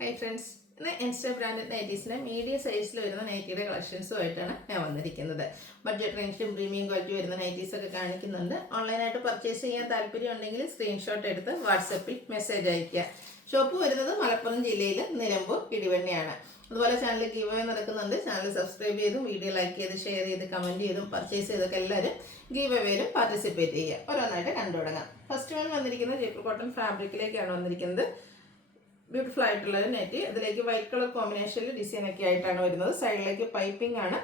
Hi friends, ഇന്ന് insta branded നൈറ്റീസിൻ്റെ medium സൈസിൽ വരുന്ന നൈറ്റിയുടെ കളക്ഷൻസുമായിട്ടാണ് ഞാൻ വന്നിരിക്കുന്നത്. ബഡ്ജറ്റ് റേഞ്ചിലും പ്രീമിയം ക്വാളിറ്റി വരുന്ന നൈറ്റീസൊക്കെ കാണിക്കുന്നുണ്ട്. ഓൺലൈനായിട്ട് പർച്ചേസ് ചെയ്യാൻ താല്പര്യം ഉണ്ടെങ്കിൽ സ്ക്രീൻഷോട്ട് എടുത്ത് വാട്സപ്പിൽ മെസ്സേജ് അയയ്ക്കുക. ഷോപ്പ് വരുന്നത് മലപ്പുറം ജില്ലയിൽ നിലമ്പൂർ ഇടിവണ്ണിയാണ്. അതുപോലെ ചാനൽ ഗീവ് അവേ നടക്കുന്നുണ്ട്. ചാനൽ സബ്സ്ക്രൈബ് ചെയ്തും വീഡിയോ ലൈക്ക് ചെയ്ത് ഷെയർ ചെയ്ത് കമൻറ്റ് ചെയ്തും പർച്ചേസ് ചെയ്തൊക്കെ എല്ലാവരും ഗീവ് അവേയിലും പാർട്ടിസിപ്പേറ്റ് ചെയ്യുക. ഓരോന്നായിട്ട് കണ്ടു തുടങ്ങാം. ഫസ്റ്റ് വൺ വന്നിരിക്കുന്നത് ജയ്പൂർ കോട്ടൺ ഫാബ്രിക്കിലേക്കാണ് വന്നിരിക്കുന്നത്. ബ്യൂട്ടിഫുൾ ആയിട്ടുള്ള ഒരു നെറ്റ്, ഇതിലേക്ക് വൈറ്റ് കളർ കോമ്പിനേഷനിൽ ഡിസൈൻ ഒക്കെ ആയിട്ടാണ് വരുന്നത്. സൈഡിലേക്ക് പൈപ്പിംഗ് ആണ്.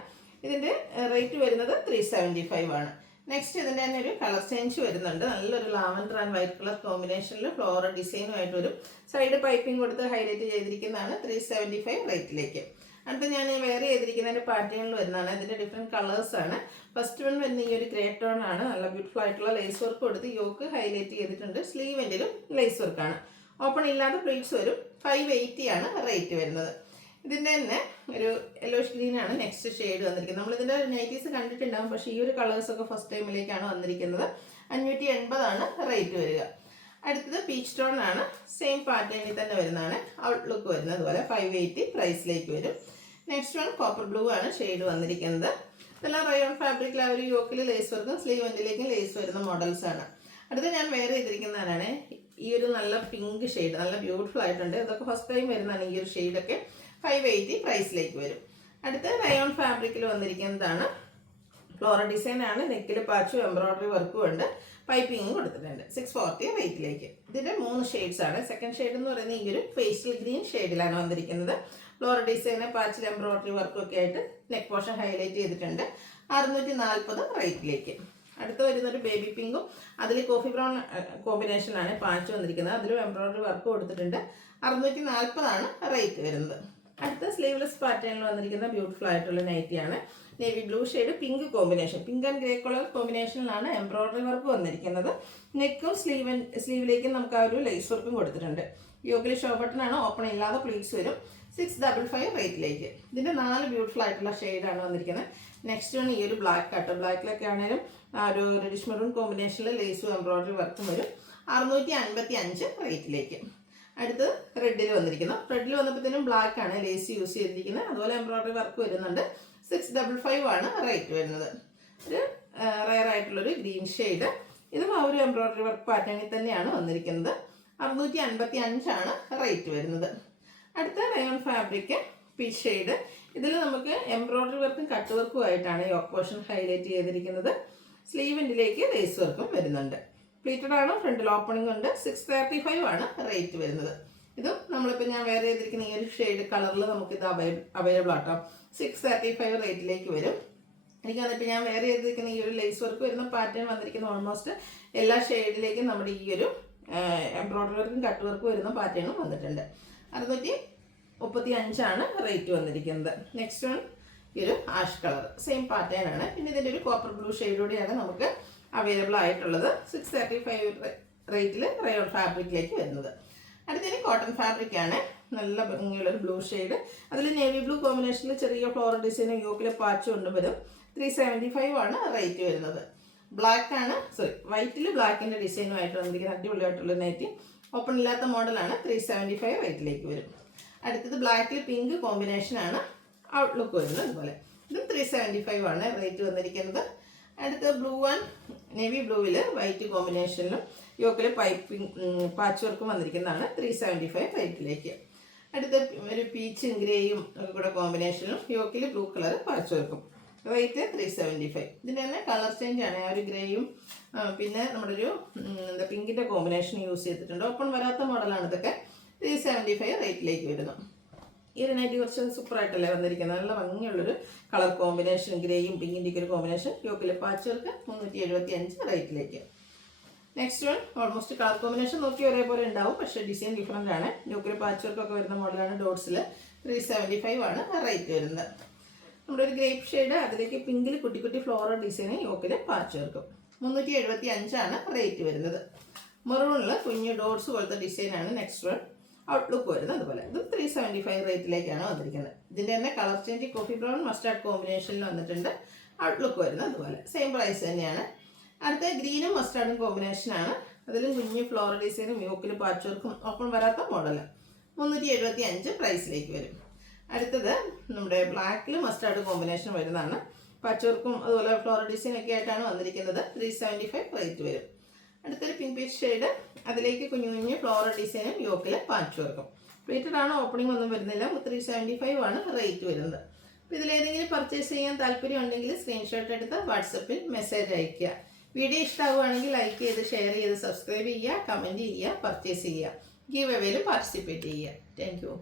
ഇതിൻ്റെ റേറ്റ് വരുന്നത് 375 ആണ്. നെക്സ്റ്റ് ഇതിൻ്റെ തന്നെ ഒരു കളർ ചേഞ്ച് വരുന്നുണ്ട്. നല്ലൊരു ലാവൻഡർ ആൻഡ് വൈറ്റ് കളർ കോമ്പിനേഷനിൽ ഫ്ലോറൽ ഡിസൈനുമായിട്ട് വരും. സൈഡ് പൈപ്പിംഗ് കൊടുത്ത് ഹൈലൈറ്റ് ചെയ്തിരിക്കുന്നതാണ് 375 റേറ്റിലേക്ക്. അടുത്ത് ഞാൻ വെയർ ചെയ്തിരിക്കുന്നതിൻ്റെ പാറ്റേണിൽ വരുന്നതാണ്. ഇതിൻ്റെ ഡിഫറെൻറ്റ് കളേഴ്സാണ്. ഫസ്റ്റ് വൺ വരുന്ന ഈ ഒരു ഗ്രേ ടോൺ ആണ്. നല്ല ബ്യൂട്ടിഫുൾ ആയിട്ടുള്ള ലേസ് വർക്ക് കൊടുത്ത് യോക്ക് ഹൈലൈറ്റ് ചെയ്തിട്ടുണ്ട്. സ്ലീവെൻറ്റിലും ലേസ് വർക്കാണ്. ഓപ്പൺ ഇല്ലാത്ത പ്ലീറ്റ്സ് വരും. 580 ആണ് റേറ്റ് വരുന്നത്. ഇതിൻ്റെ തന്നെ ഒരു യെല്ലോഷ് ഗ്രീൻ ആണ് നെക്സ്റ്റ് ഷെയ്ഡ് വന്നിരിക്കുന്നത്. നമ്മളിതിൻ്റെ നൈറ്റീസ് കണ്ടിട്ടുണ്ടാകും, പക്ഷേ ഈ ഒരു കളേഴ്സൊക്കെ ഫസ്റ്റ് ടൈമിലേക്കാണ് വന്നിരിക്കുന്നത്. 580 ആണ് റേറ്റ് വരിക. അടുത്തത് പീച്ച് ടോൺ ആണ്. സെയിം പാറ്റേണിൽ തന്നെ വരുന്നതാണ്. ഔട്ട്ലുക്ക് വരുന്നത് അതുപോലെ 580 പ്രൈസിലേക്ക് വരും. നെക്സ്റ്റ് വൺ കോപ്പർ ബ്ലൂ ആണ് ഷെയ്ഡ് വന്നിരിക്കുന്നത്. ഇതെല്ലാം റയോൺ ഫാബ്രിക്കിൽ ആ ഒരു യോക്കിൽ ലേസ് വർക്കും സ്ലീവ് എൻഡിലേക്കും ലേസ് വരുന്ന മോഡൽസ് ആണ്. അടുത്ത് ഞാൻ വെയർ ചെയ്തിരിക്കുന്നതാണ് ഈ ഒരു നല്ല പിങ്ക് ഷെയ്ഡ്. നല്ല ബ്യൂട്ടിഫുൾ ആയിട്ടുണ്ട്. ഇതൊക്കെ ഫസ്റ്റ് ടൈം വരുന്നതാണ്. ഈ ഒരു ഷെയ്ഡൊക്കെ 580 പ്രൈസിലേക്ക് വരും. അടുത്ത് റയോൺ ഫാബ്രിക്കിൽ വന്നിരിക്കുന്നതാണ്. ഫ്ലോറൽ ഡിസൈൻ ആണ്. നെക്കിൽ പാച്ചും എംബ്രോയ്ഡറി വർക്കും ഉണ്ട്. പൈപ്പിങ്ങും കൊടുത്തിട്ടുണ്ട്. 640 റേറ്റിലേക്ക്. ഇതിൻ്റെ 3 ഷെയ്ഡ്സ് ആണ്. സെക്കൻഡ് ഷെയ്ഡ് എന്ന് പറയുന്നത് ഈ ഒരു പേസ്റ്റൽ ഗ്രീൻ ഷെയ്ഡിലാണ് വന്നിരിക്കുന്നത്. ഫ്ലോറൽ ഡിസൈന് പാച്ചിൽ എംബ്രോയ്ഡറി വർക്കും ഒക്കെ ആയിട്ട് നെക്ക് പോർഷൻ ഹൈലൈറ്റ് ചെയ്തിട്ടുണ്ട്. 640 റേറ്റിലേക്ക്. അടുത്ത് വരുന്നൊരു ബേബി പിങ്കും അതിൽ കോഫി ബ്രൗൺ കോമ്പിനേഷനാണ് പാച്ച് വന്നിരിക്കുന്നത്. അതിലും എംബ്രോയ്ഡറി വർക്ക് കൊടുത്തിട്ടുണ്ട്. 640 ആണ് റേറ്റ് വരുന്നത്. അടുത്ത സ്ലീവ്ലെസ് പാറ്റേണിൽ വന്നിരിക്കുന്ന ബ്യൂട്ടിഫുൾ ആയിട്ടുള്ള നൈറ്റിയാണ്. Navy blue shade pink combination, pink and grey colour കോമ്പിനേഷനിലാണ് എംബ്രോയ്ഡറി വർക്ക് വന്നിരിക്കുന്നത്. നെക്കും സ്ലീവിലേക്കും നമുക്ക് ആ ഒരു ലേസ് വർക്കും കൊടുത്തിട്ടുണ്ട്. യോക്കിൽ ഷോ ബട്ടൺ ആണ്. ഓപ്പൺ ഇല്ലാതെ പ്ലീറ്റ്സ് വരും. 655 റേറ്റിലേക്ക്. ഇതിൻ്റെ 4 ബ്യൂട്ടിഫുൾ ആയിട്ടുള്ള ഷെയ്ഡാണ് വന്നിരിക്കുന്നത്. നെക്സ്റ്റ് ആണ് ഈ ഒരു ബ്ലാക്ക് കട്ട്. ബ്ലാക്കിലൊക്കെ ആണെങ്കിലും ആ ഒരു റെഡിഷ് മെറൂൺ കോമ്പിനേഷനിൽ ലേസും എംബ്രോയ്ഡറി വർക്കും വരും. 655 റേറ്റിലേക്ക്. അടുത്ത് റെഡിൽ വന്നിരിക്കുന്നു. റെഡിൽ വന്നപ്പോഴത്തേനും ബ്ലാക്ക് ആണ് ലേസ് യൂസ് ചെയ്തിരിക്കുന്നത്. അതുപോലെ എംബ്രോയ്ഡറി വർക്ക് വരുന്നുണ്ട്. 655 ആണ് റേറ്റ് വരുന്നത്. ഒരു റയർ ആയിട്ടുള്ളൊരു ഗ്രീൻ ഷെയ്ഡ്. ഇതും ആ ഒരു എംബ്രോയ്ഡറി വർക്ക് പാറ്റേണിൽ തന്നെയാണ് വന്നിരിക്കുന്നത്. 655 ആണ് റേറ്റ് വരുന്നത്. അടുത്ത റയോൺ ഫാബ്രിക് പീച്ച് ഷെയ്ഡ്. ഇതിൽ നമുക്ക് എംബ്രോയ്ഡറി വർക്കും കട്ട് വർക്കും ആയിട്ടാണ് യോക്ക് പോർഷൻ ഹൈലൈറ്റ് ചെയ്തിരിക്കുന്നത്. സ്ലീവിൻ്റിലേക്ക് ലേസ് വർക്കും വരുന്നുണ്ട്. പ്ലീറ്റഡ് ആണ്. ഫ്രണ്ടിൽ ഓപ്പണിംഗ് ഉണ്ട്. 635 ആണ് റേറ്റ് വരുന്നത്. ഇതും നമ്മളിപ്പോൾ ഞാൻ വെയർ ചെയ്തിരിക്കുന്ന ഈ ഒരു ഷെയ്ഡ് കളറിൽ നമുക്കിത് അവൈലബിൾ ആട്ടോ. 635 റേറ്റിലേക്ക് വരും. എനിക്കതിപ്പോൾ ഞാൻ വെയർ ചെയ്തിരിക്കുന്ന ഈ ഒരു ലേസ് വർക്ക് വരുന്ന പാറ്റേൺ വന്നിരിക്കുന്ന ഓൾമോസ്റ്റ് എല്ലാ ഷെയ്ഡിലേക്കും നമ്മുടെ ഈ ഒരു എംബ്രോയ്ഡറി വർക്കും കട്ട് വർക്കും വരുന്ന പാറ്റേണും വന്നിട്ടുണ്ട്. 635 ആണ് റേറ്റ് വന്നിരിക്കുന്നത്. നെക്സ്റ്റ് വൺ ഈ ഒരു ആഷ് കളർ സെയിം പാറ്റേൺ ആണ്. പിന്നെ ഇതിൻ്റെ ഒരു കോപ്പർ ബ്ലൂ ഷെയ്ഡോടെയാണ് നമുക്ക് അവൈലബിൾ ആയിട്ടുള്ളത്. 635 റേറ്റിൽ റയോൺ ഫാബ്രിക്കിലേക്ക് വരുന്നത്. അടുത്തതിന് കോട്ടൺ ഫാബ്രിക് ആണ്. നല്ല ഭംഗിയുള്ളൊരു ബ്ലൂ ഷെയ്ഡ്. അതിൽ നേവി ബ്ലൂ കോമ്പിനേഷനിൽ ചെറിയ ഫ്ലോറൽ ഡിസൈനും യോക്കിലെ പാച്ചും കൊണ്ട് വരും. 375 ആണ് റേറ്റ് വരുന്നത്. ബ്ലാക്ക് ആണ്, വൈറ്റിൽ ബ്ലാക്കിൻ്റെ ഡിസൈനുമായിട്ട് വന്നിരിക്കുന്ന അടിപൊളിയായിട്ടുള്ള നൈറ്റി. ഓപ്പൺ ഇല്ലാത്ത മോഡലാണ്. 375 റേറ്റിലേക്ക് വരും. അടുത്തത് ബ്ലാക്കിൽ പിങ്ക് കോമ്പിനേഷനാണ് ഔട്ട്ലുക്ക് വരുന്നത്. അതുപോലെ ഇതും 375 ആണ് റേറ്റ് വന്നിരിക്കുന്നത്. അടുത്ത ബ്ലൂ ആൻഡ് നേവി ബ്ലൂവിൽ വൈറ്റ് കോമ്പിനേഷനിലും യോക്കിൽ പൈപ്പിംഗ് പാച്ച് വർക്കും വന്നിരിക്കുന്നതാണ്. 375 റേറ്റിലേക്ക്. അടുത്ത ഒരു പീച്ചും ഗ്രേയും ഒക്കെ കൂടെ കോമ്പിനേഷനിലും യോക്കിൽ ബ്ലൂ കളർ പാച്ച് വർക്കും. റേറ്റ് 375. ഇതിൻ്റെ തന്നെ കളർ ചേഞ്ച് ആണ്. ആ ഒരു ഗ്രേയും പിന്നെ നമ്മുടെ ഒരു പിങ്കിൻ്റെ കോമ്പിനേഷൻ യൂസ് ചെയ്തിട്ടുണ്ട്. ഓപ്പൺ വരാത്ത മോഡലാണ് ഇതൊക്കെ. 375 റേറ്റിലേക്ക് വരുന്നു. ഈ ഒരു നൈറ്റി കുറച്ച് സൂപ്പറായിട്ടല്ലേ വന്നിരിക്കുന്നത്. നല്ല ഭംഗിയുള്ളൊരു കളർ കോമ്പിനേഷൻ, ഗ്രേയും പിങ്കിൻ്റെയൊക്കെ ഒരു കോമ്പിനേഷൻ. യോക്കിലെ പാച്ച് വർക്ക് 375 റേറ്റിലേക്ക്. Next one almost colour combination നോക്കി ഒരേപോലെ ഉണ്ടാവും, പക്ഷേ ഡിസൈൻ ഡിഫറൻ്റ് ആണ്. യോക്കിലെ പാച്ച് വർക്കൊക്കെ വരുന്ന മോഡലാണ്. ഡോട്ട്സിൽ 375 ആണ് റേറ്റ് വരുന്നത്. നമ്മുടെ ഒരു ഗ്രേപ്പ് ഷെയ്ഡ്, അതിലേക്ക് പിങ്കിൽ കുട്ടി കുട്ടി ഫ്ലോറൽ ഡിസൈന് യോക്കിൽ പാച്ച് വർക്കും. 375 ആണ് റേറ്റ് വരുന്നത്. മെറൂണിൽ കുഞ്ഞു ഡോട്ട്സ് പോലത്തെ ഡിസൈനാണ് നെക്സ്റ്റ് വൺ ഔട്ട്ലുക്ക് വരുന്നത്. അതുപോലെ ഇത് 375 റേറ്റിലേക്കാണ് വന്നിരിക്കുന്നത്. ഇതിൻ്റെ തന്നെ colour change coffee brown mustard കോമ്പിനേഷനിൽ വന്നിട്ടുണ്ട്. ഔട്ട്ലുക്ക് വരുന്നത് അതുപോലെ സെയിം പ്രൈസ് തന്നെയാണ്. അടുത്ത ഗ്രീനും മസ്റ്റാർഡും കോമ്പിനേഷനാണ്. അതിലും കുഞ്ഞു ഫ്ലോറൽ ഡിസൈനും യോക്കിൽ പാച്ച് വർക്കും ഓപ്പൺ വരാത്ത മോഡൽ. 375 പ്രൈസിലേക്ക് വരും. അടുത്തത് നമ്മുടെ ബ്ലാക്കിൽ മസ്റ്റാർഡ് കോമ്പിനേഷൻ വരുന്നതാണ്. പാച്ച് വർക്കും അതുപോലെ ഫ്ലോറൽ ഡിസൈനൊക്കെ ആയിട്ടാണ് വന്നിരിക്കുന്നത്. 375 റേറ്റ് വരും. അടുത്തൊരു പിങ്ക് പീച്ച് ഷെയ്ഡ്, അതിലേക്ക് കുഞ്ഞു കുഞ്ഞു ഫ്ലോറൽ ഡിസൈനും യോക്കിൽ പാച്ച് വർക്കും. പ്ലേറ്റഡ് ആണ്, ഓപ്പണിംഗ് ഒന്നും വരുന്നില്ല. 375 ആണ് റേറ്റ് വരുന്നത്. അപ്പോൾ ഇതിലേതെങ്കിലും പർച്ചേസ് ചെയ്യാൻ താല്പര്യം ഉണ്ടെങ്കിൽ സ്ക്രീൻഷോട്ട് എടുത്ത് വാട്സപ്പിൽ മെസ്സേജ് അയയ്ക്കുക. വീഡിയോ ഇഷ്ടമാവുകയാണെങ്കിൽ ലൈക്ക് ചെയ്ത് ഷെയർ ചെയ്ത് സബ്സ്ക്രൈബ് ചെയ്യുക, കമൻറ്റ് ചെയ്യുക, പർച്ചേസ് ചെയ്യുക. ഗീവ് അവേയിൽ പാർട്ടിസിപ്പേറ്റ് ചെയ്യുക. Thank you.